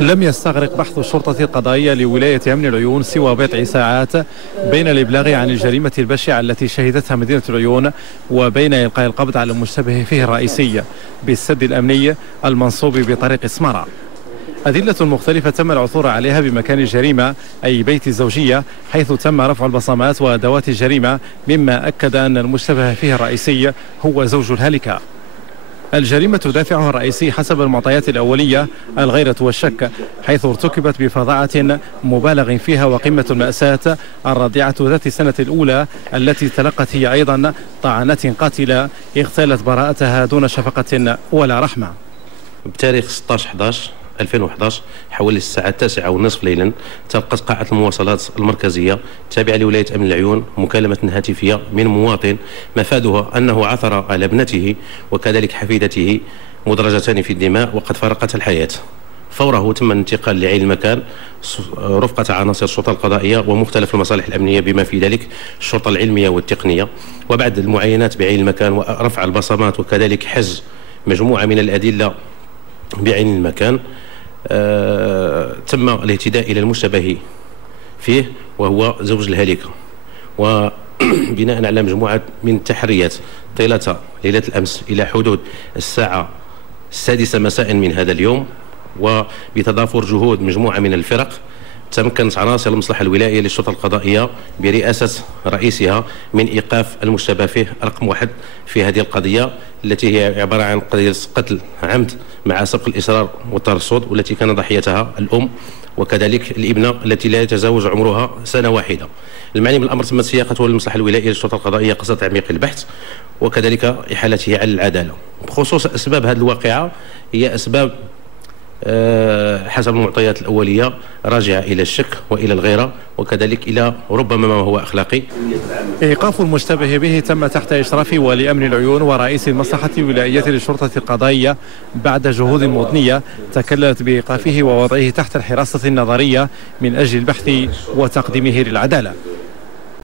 لم يستغرق بحث الشرطة القضائية لولاية أمن العيون سوى بضع ساعات بين الإبلاغ عن الجريمة البشعة التي شهدتها مدينة العيون وبين إلقاء القبض على المشتبه فيه الرئيسي بالسد الأمني المنصوب بطريق سمارة. أدلة مختلفة تم العثور عليها بمكان الجريمة أي بيت الزوجية، حيث تم رفع البصمات وأدوات الجريمة، مما أكد أن المشتبه فيه الرئيسي هو زوج الهالكة. الجريمة دافعها الرئيسي حسب المعطيات الأولية الغيرة والشك، حيث ارتكبت بفظاعة مبالغ فيها وقمة المأساة الرضيعة ذات السنة الأولى التي تلقت هي أيضا طعنات قاتلة اغتالت براءتها دون شفقة ولا رحمة. بتاريخ 16/11/2011 حوالي الساعة 9:30 ليلا تلقت قاعة المواصلات المركزية التابعة لولاية أمن العيون مكالمة هاتفية من مواطن مفادها أنه عثر على ابنته وكذلك حفيدته مدرجتان في الدماء وقد فارقت الحياة. فوره تم الانتقال لعين المكان رفقة عناصر الشرطة القضائية ومختلف المصالح الأمنية بما في ذلك الشرطة العلمية والتقنية، وبعد المعاينات بعين المكان ورفع البصمات وكذلك حجز مجموعة من الأدلة بعين المكان، تم الاهتداء إلى المشتبه فيه وهو زوج الهالكة. وبناء على مجموعة من التحريات طيلة ليلة الأمس إلى حدود الساعة 6 مساء من هذا اليوم، وبتضافر جهود مجموعة من الفرق، تمكنت عناصر المصلحة الولائية للشرطة القضائية برئاسة رئيسها من إيقاف المشتبه فيه رقم 1 في هذه القضية، التي هي عبارة عن قضية قتل عمد مع سبق الإصرار والترصد، والتي كان ضحيتها الأم وكذلك الابنة التي لا يتجاوز عمرها سنة واحدة. المعني بالأمر تم سياقته للمصلحة الولائية للشرطة القضائية قصد تعميق البحث وكذلك إحالته على العدالة. بخصوص أسباب هذه الواقعة، هي أسباب حسب المعطيات الأولية راجعة إلى الشك وإلى الغيرة وكذلك إلى ربما ما هو أخلاقي. إيقاف المشتبه به تم تحت إشراف ولي أمن العيون ورئيس المصلحة الولائية للشرطة القضائية بعد جهود مضنية تكللت بإيقافه ووضعه تحت الحراسة النظرية من أجل البحث وتقديمه للعدالة.